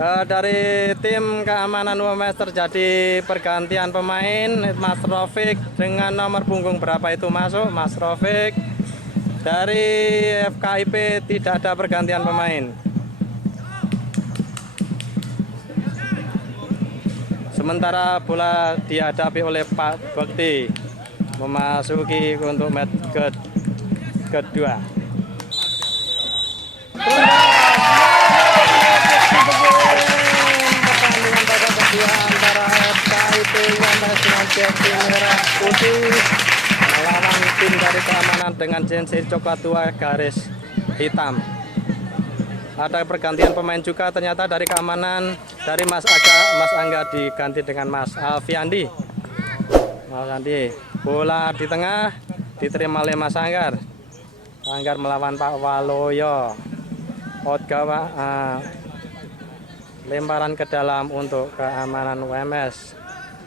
Dari tim keamanan UMS terjadi pergantian pemain. Mas Rofik dengan nomor punggung berapa itu masuk? Mas Rofik. Dari FKIP tidak ada pergantian pemain. Sementara bola dihadapi oleh Pak Bekti memasuki untuk match kedua. Pertandingan babak kedua antara FKIP UMS dengan jersey merah putih melawan tim dari keamanan dengan jersey coklat tua garis hitam. Ada pergantian pemain juga ternyata dari keamanan, dari Mas Angga diganti dengan Mas Alfiandi. Mas Andi, bola di tengah diterima oleh Mas Anggar. Anggar melawan Pak Waloyo. Otgawa lemparan ke dalam untuk keamanan UMS.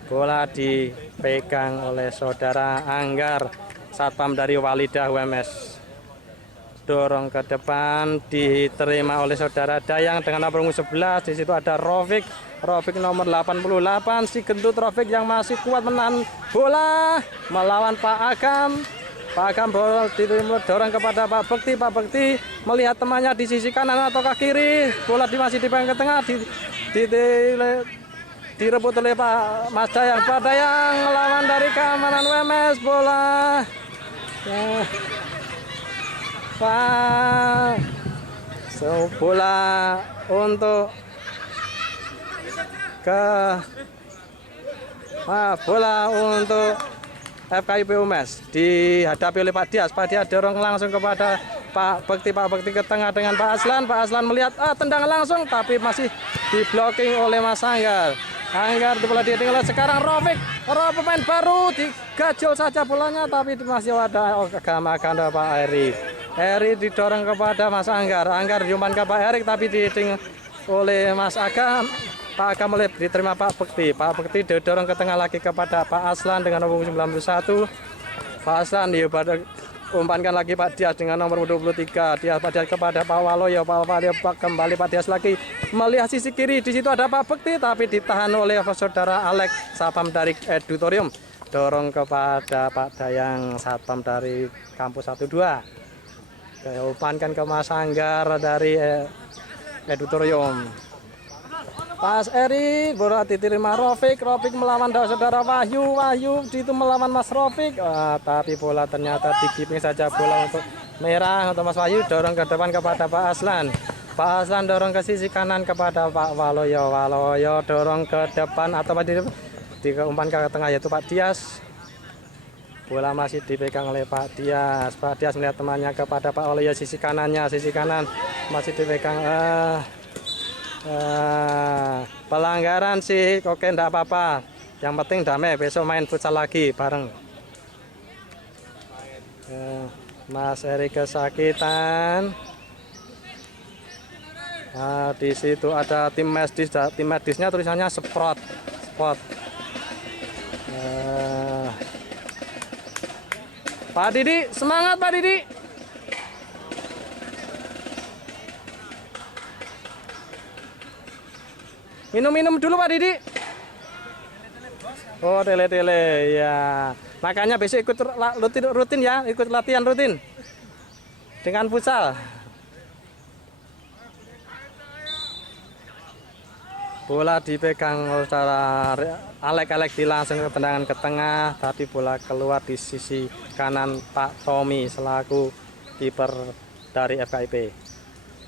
Bola dipegang oleh saudara Anggar, satpam dari Walidah UMS. Dorong ke depan diterima oleh saudara Dayang dengan nomor 11. Di situ ada Rofik nomor 88, si gendut Rofik yang masih kuat menahan bola melawan Pak Agam. Pak Agam bola didorong kepada Pak Bekti. Pak Bekti melihat temannya di sisi kanan atau ke kiri. Bola masih dipegang ke tengah, direbut oleh Pak Mas Dayang. Pak Dayang melawan dari keamanan UMS. Bola bola untuk bola untuk FKIP UMS dihadapi oleh Pak Dias. Pak Dias dorong langsung kepada Pak Bekti. Pak Bekti ke tengah dengan Pak Aslan. Pak Aslan melihat tendangan langsung tapi masih diblocking oleh Mas Anggar. Anggar bola ditinggal sekarang Rofik. Pemain baru digajol saja bolanya tapi masih ada ganda Pak Eri. Eri didorong kepada Mas Anggar. Anggar diumpan ke Pak Erik tapi ditinggal oleh Mas Agam. Pak Agam mulai diterima Pak Bekti. Pak Bekti didorong ke tengah lagi kepada Pak Aslan dengan nomor 91. Pak Aslan diumpankan lagi Pak Dias dengan nomor 23. Pak Dias kepada Pak Waloyo. Pak Waloyo kembali Pak Dias lagi melihat sisi kiri. Di situ ada Pak Bekti tapi ditahan oleh saudara Alex satpam dari Edutorium. Dorong kepada Pak Dayang satpam dari kampus 12. Umpankan ke Mas Anggar dari Edutorium. Pas Eri bola diterima Rofik melawan saudara Wahyu itu melawan Mas Rofik. Tapi bola ternyata digiping saja bola untuk merah untuk Mas Wahyu. Dorong ke depan kepada Pak Aslan. Pak Aslan dorong ke sisi kanan kepada Pak Waloyo. Waloyo dorong ke depan atau diumpan ke tengah yaitu Pak Dias. Bola masih dipegang oleh Pak Dias. Pak Dias melihat temannya kepada Pak Waloyo sisi kanannya, sisi kanan masih dipegang. Pelanggaran sih, oke enggak apa-apa. Yang penting damai, besok main futsal lagi bareng. Mas Eri kesakitan. Di situ ada tim medisnya tulisannya spot. Pak Didi, semangat Pak Didi. Minum-minum dulu Pak Didi. Oh, tele-tele ya. Makanya besok ikut rutin ya, ikut latihan rutin dengan futsal. Bola dipegang oleh saudara Alek langsung ke tendangan ke tengah, tapi bola keluar di sisi kanan Pak Tommy selaku kiper dari FKIP.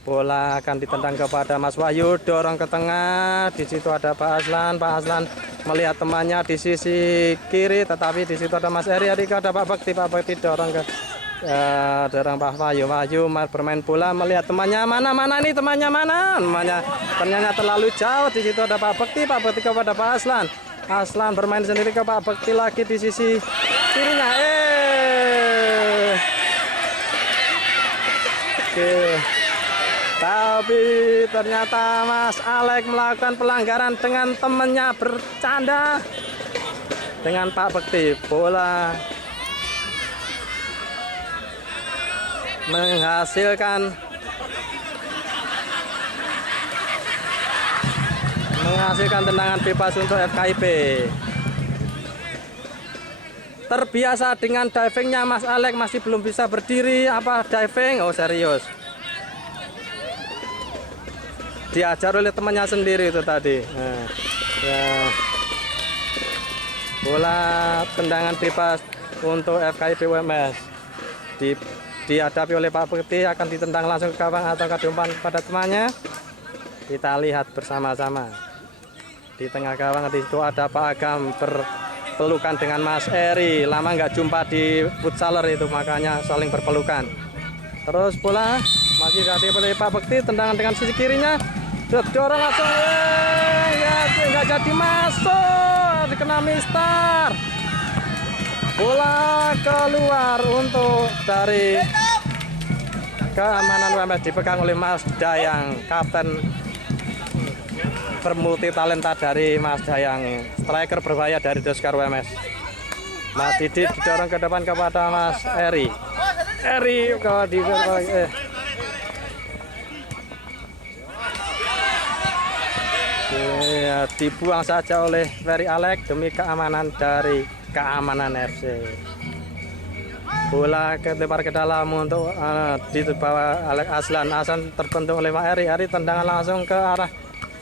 Bola akan ditendang kepada Mas Wahyu, dorong ke tengah. Di situ ada Pak Aslan. Pak Aslan melihat temannya di sisi kiri, tetapi di situ ada Mas Eri. Ada Pak Bekti. Pak Bekti dorong ke Pak Wahyu. Wahyu bermain bola melihat temannya mana nih temannya mana. Temannya ternyata terlalu jauh. Di situ ada Pak Bekti. Pak Bekti kepada Pak Aslan. Aslan bermain sendiri ke Pak Bekti lagi di sisi kirinya. Oke. Tapi ternyata Mas Alek melakukan pelanggaran dengan temannya bercanda dengan Pak Bekti. Bola menghasilkan menghasilkan tendangan bebas untuk FKIP. Terbiasa dengan divingnya Mas Alek, masih belum bisa berdiri. Apa diving? Oh serius, diajar oleh temannya sendiri itu tadi. Nah, ya. Bola tendangan bebas untuk FKIP UMS dihadapi oleh Pak Bekti, akan ditendang langsung ke gawang atau ke umpan pada temannya. Kita lihat bersama-sama. Di tengah gawang di situ ada Pak Agam berpelukan dengan Mas Eri. Lama nggak jumpa di futsaler itu, makanya saling berpelukan. Terus bola masih dihadapi oleh Pak Bekti, tendangan dengan sisi kirinya. Dorong langsung, nggak jadi masuk, dikena Mister. Bola keluar untuk dari keamanan UMS, dipegang oleh Mas Dayang, kapten bermulti talenta dari Mas Dayang, striker berbahaya dari Doskar UMS. Mas Didi didorong ke depan kepada Mas Eri. Kalau dibuang saja oleh Ferry Alek demi keamanan dari Keamanan FC. Bola kelempar ke dalam untuk di bawah Alek Aslan. Aslan terbentuk oleh Pak Eri. Tendangan langsung ke arah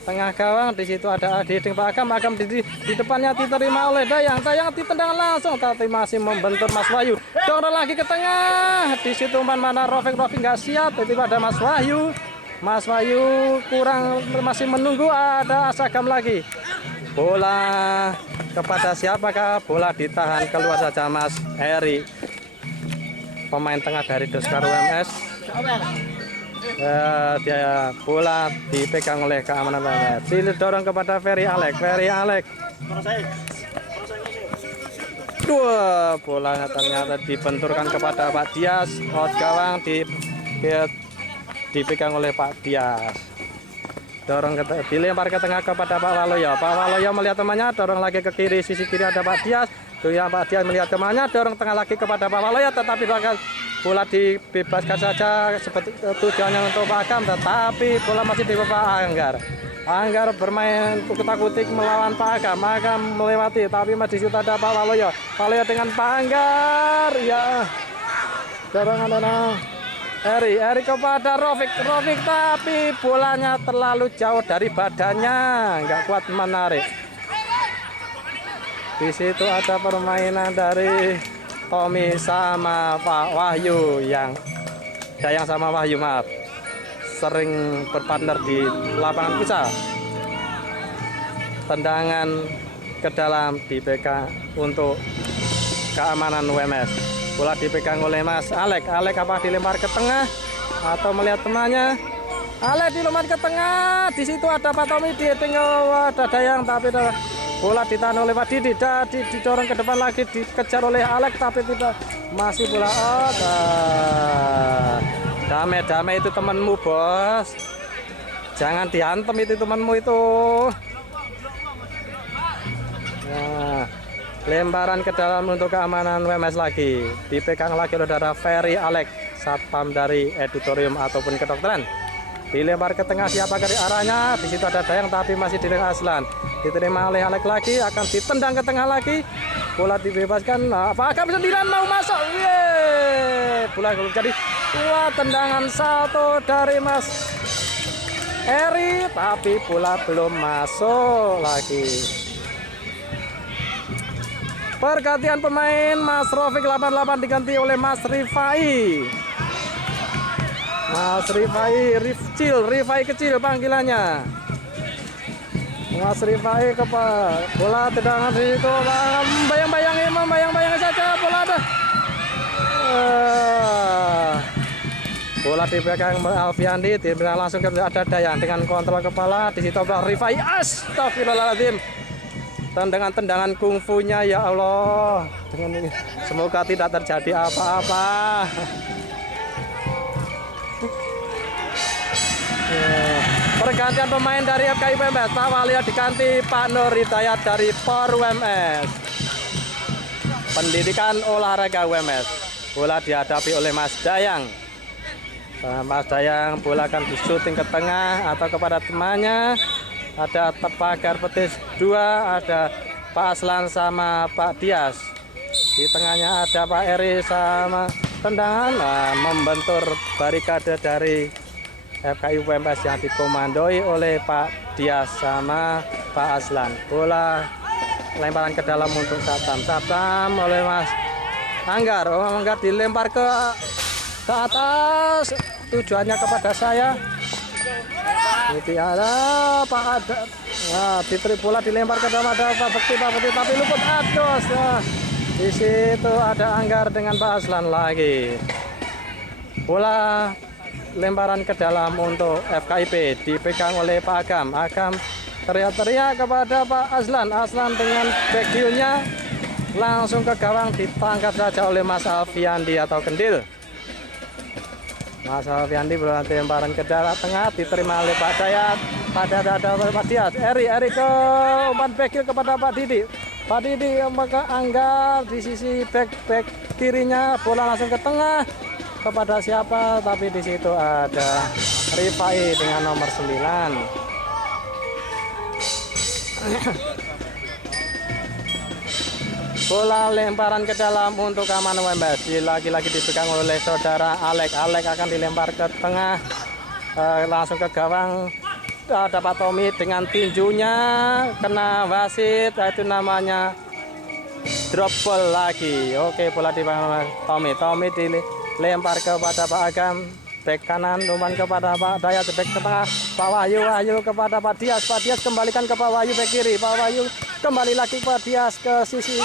tengah gawang. Di situ ada Adi Pak Agam. Agam di depannya diterima oleh Dayang. Dayang ditendang langsung tapi masih membentur Mas Wahyu. Dorong lagi ke tengah. Di situ umpan mana Rofik nggak siap. Tiba-tiba ada Mas Wahyu. Mas Wahyu kurang, masih menunggu, ada Asagam lagi. Bola kepada siapakah? Bola ditahan keluar saja Mas Eri, pemain tengah dari Doskar UMS. Dia bola dipegang oleh Keamanan UMS. Dorong kepada Ferry Alek. Dua bolanya ternyata dibenturkan kepada Pak Dias. Out gawang dipegang oleh Pak Dias. Dilempar ke tengah kepada Pak Waloyo. Pak Waloyo melihat temannya, dorong lagi ke kiri, sisi kiri ada Pak Dias. Pak Dias melihat temannya, dorong tengah lagi kepada Pak Waloyo, tetapi bola dibebaskan saja seperti tujuannya untuk Pak Agam, tetapi bola masih di Pak Anggar. Anggar bermain kutak-kutik melawan Pak Agam. Agam melewati, tapi masih di situ ada Pak Waloyo. Waloyo dengan Pak Anggar, ya. Dorongan Eri kepada Rofik, tapi bolanya terlalu jauh dari badannya, nggak kuat menarik. Di situ ada permainan dari Tommy sama Pak Wahyu, Dayang sama Wahyu, maaf, sering berpartner di lapangan pisah. Tendangan ke dalam dipegang untuk Keamanan UMS. Bola dipegang oleh Mas Alek. Apa dilempar ke tengah atau melihat temannya? Alek dilempar ke tengah. Di situ ada Pak Tommy, ada Dayang, tapi bola ditahan oleh Pak Didi. Didorong ke depan lagi, dikejar oleh Alek, tapi tidak, masih bola out. Damai itu temanmu, bos. Jangan dihantem itu temanmu itu. Nah, lemparan ke dalam untuk Keamanan UMS lagi. Dipegang lagi oleh saudara Ferry Alek, satpam dari editorium ataupun kedokteran. Dilempar ke tengah, siapa dari arahnya? Di situ ada Dayang, tapi masih di Aslan. Diterima oleh Alek lagi, akan ditendang ke tengah lagi. Bola dibebaskan. Pak Agam 9 mau masuk. Bola jadi dua, tendangan satu dari Mas Eri, tapi bola belum masuk lagi. Pergantian pemain, Mas Rofik 88 diganti oleh Mas Rifai. Mas Rifai, Rifai kecil panggilannya. Mas Rifai ke bola tendangan di situ, bayang-bayang saja bola ada. Bola dipegang Alfiandi, diberikan langsung ke ada Dayang dengan kontrol kepala. Di situ ada Rifai, astagfirullahaladzim. Tendangan kungfunya, ya Allah. Semoga tidak terjadi apa-apa. Pergantian pemain dari FKIP UMS. Pak Walia diganti Pak Nur Hidayat dari POR UMS. Pendidikan Olahraga UMS. Bola dihadapi oleh Mas Dayang. Mas Dayang, bola akan disuting ke tengah atau kepada temannya. ada pagar petis 2, ada Pak Aslan sama Pak Dias. Di tengahnya ada Pak Eri sama tendangan membentur barikade dari FKI UMS yang dikomandoi oleh Pak Dias sama Pak Aslan. Bola lemparan ke dalam untuk Satam oleh Mas Anggar. Anggar dilempar ke atas, tujuannya kepada saya. Ini ada Pak ada. Nah, bola dilempar ke dalam, ada Pak Bekti tapi luput. Aduh, di situ ada Anggar dengan Pak Aslan lagi. Bola lemparan ke dalam untuk FKIP dipegang oleh Pak Agam. Agam teriak-teriak kepada Pak Aslan. Aslan dengan backheel-nya langsung ke gawang, ditangkap saja oleh Mas Alfiandi atau Kendil. Mas Alfiandi bola lemparan ke dalam tengah, diterima oleh Pak Dayat. Pak Dayat ada Pak Dias. Eri ke umpan backhill kepada Pak Didi. Pak Didi maka Anggar di sisi back kirinya, bola langsung ke tengah kepada siapa? Tapi di situ ada Rifai dengan nomor 9. Bola lemparan ke dalam untuk Kaman UMS. Lagi-lagi dipegang oleh saudara Alek. Alek akan dilempar ke tengah, langsung ke gawang. Ada Pak Tommy dengan tinjunya kena wasit, itu namanya drop ball lagi. Oke, bola dipegang Tommy. Tommy dilempar kepada Pak Agam, back kanan, umpan kepada Pak Dayat, back ke tengah, Pak Wahyu kepada Pak Dias. Pak Dias kembalikan ke Pak Wahyu back kiri. Pak Wahyu kembali lagi Pak Dias ke sisi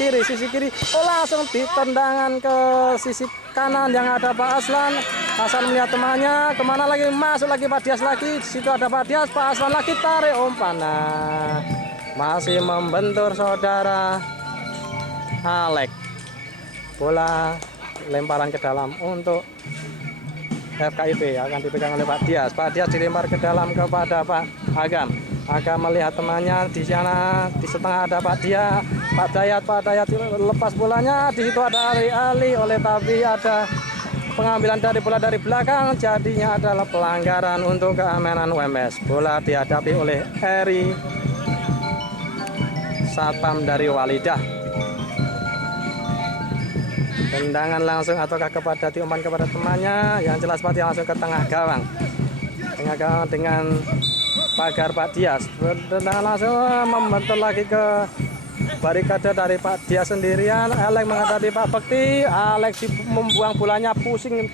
kiri. Oh, langsung ditendangan ke sisi kanan yang ada Pak Aslan. Aslan melihat temannya, kemana lagi, masuk lagi Pak Dias lagi. Di situ ada Pak Dias, Pak Aslan lagi tarik umpan. Nah, masih membentur saudara Alek. Bola lemparan ke dalam untuk FKIP akan dipegang oleh Pak Dias. Pak Dias dilempar ke dalam kepada Pak Agam. Agam melihat temannya di sana, di setengah ada Pak Dias, Pak Dayat lepas bolanya. Di situ ada Ali oleh tapi ada pengambilan dari bola dari belakang, jadinya adalah pelanggaran untuk keamanan UMS. Bola dihadapi oleh Eri Satpam dari Walidah. Tendangan langsung ataukah kepada diumpan kepada temannya, yang jelas pasti langsung ke tengah gawang dengan pagar Pak Dias. Tendangan langsung membentur lagi ke barikade dari Pak Dias sendirian. Alek menghadapi Pak Bekti. Alek membuang bolanya pusing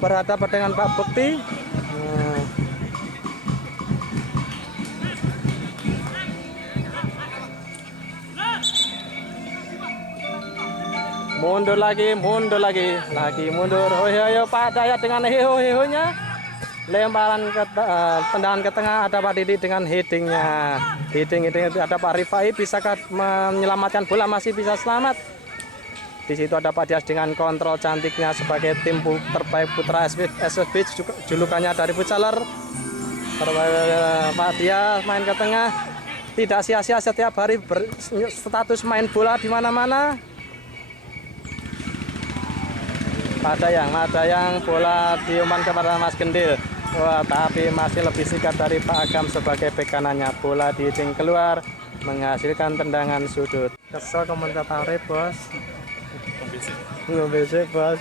berhadapan dengan Pak Bekti. Mundur lagi, mundur. Oh, Pak Dayat dengan heho-hehonya. Lemparan ke tendangan ke tengah, ada Pak Didi dengan headingnya. Heading ada Pak Rifai, bisakah menyelamatkan bola, masih bisa selamat. Di situ ada Pak Dias dengan kontrol cantiknya sebagai tim terbaik putra SSB, julukannya dari Futsaler. Pak Dias main ke tengah, tidak sia-sia setiap hari berstatus main bola di mana-mana. Madayang bola diumpan kepada Mas Gendil. Wah, tapi masih lebih sikat dari Pak Agam sebagai bek kanannya. Bola diiting keluar menghasilkan tendangan sudut. Kesel komentator bos. Ngombese bos.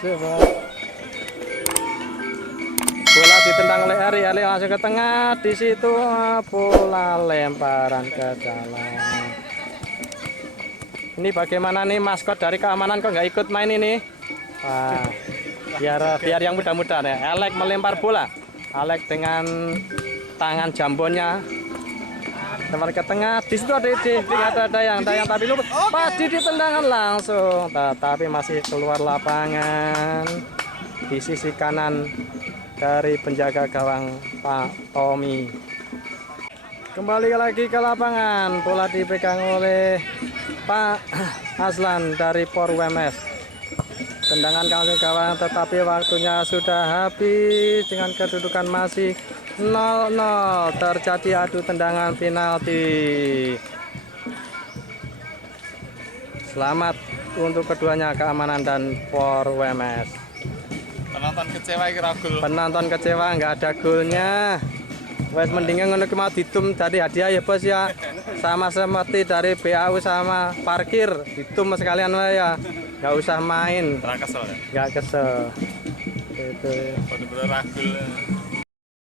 Bola ditendang oleh Ari langsung ke tengah. Di situ bola lemparan ke dalam. Ini bagaimana nih maskot dari keamanan kok nggak ikut main ini? Wah, biar yang mudah-mudahan ya. Alek melempar bola. Alek dengan tangan jambonnya lempar ke tengah. Di situ ada Dayang tapi luput. Pasti di tendangan langsung, tapi masih keluar lapangan di sisi kanan dari penjaga gawang Pak Tommy. Kembali lagi ke lapangan, bola dipegang oleh Pak Aslan dari Por UMS. Tendangan ke gawang, tetapi waktunya sudah habis dengan kedudukan masih 0-0. Terjadi adu tendangan penalti. Selamat untuk keduanya, keamanan dan Por UMS. Penonton kecewa kira gol. Penonton kecewa, nggak ada golnya. Wes mendingan ngono ki mau ditum dari hadiah ya bos ya. Sama seperti dari BAU sama parkir ditum sekalian lah ya. Gak usah main. Terang kesel ya? Gak kesel. Itu. Bener-bener ragul.